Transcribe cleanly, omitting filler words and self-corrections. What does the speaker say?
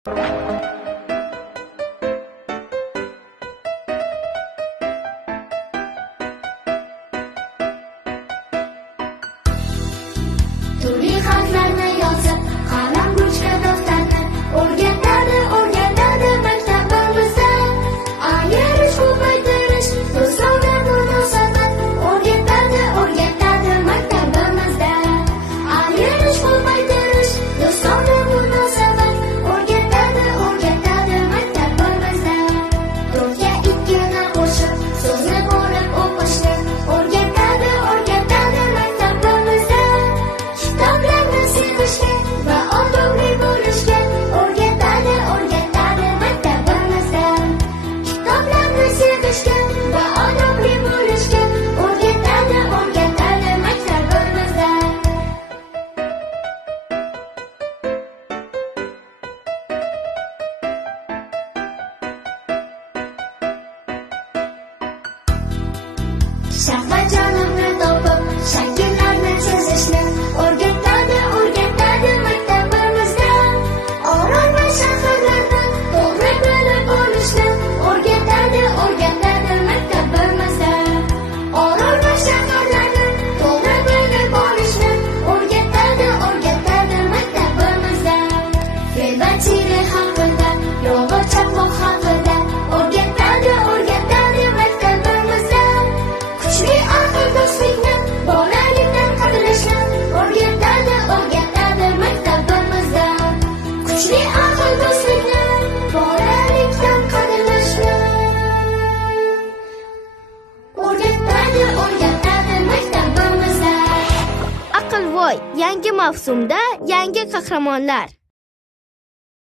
Turli harflarni yozib, qalam, ruchka, daftarni o'rgatadi maktabimizda. Ayirish, ko'paytirish, do'stona munosabat o'rgatadi maktabimizda. Ayirish, ko'paytirish, do'stona munosabat o'rgatadi maktabimizda. To'rtga ikkini qo'shib, so'zni bo'lib o'qishni o'rgatadi maktabimizda. Kitoblarni sevishga va odobli bo'lishga o'rgatadi maktabimizda. Kitoblarni sevishga va odobli bo'lishga o'rgatadi maktabimizda. Sharq va janubni topib, shakllarni chizishni o'rgatadi maktabimizda. Orol va shaharlarni to'g'ri bilib olishni o'rgatadi maktabimizda. Orol va shaharlarni to'g'ri bilib olishni o'rgatadi maktabimizda. Fil va chiri haqida, yog'och chaqmoq haqida o'rgatadi maktabimizda. Kuchli aql, do'stlikni, bolalikdan qadrlashni o'rgatadi maktabimizda. Kuchli aql, do'stlikni, bolalikdan qadrlashni o'rgatadi maktabimizda. Aqlvoy yangi mavsumda yangi qahramonlar.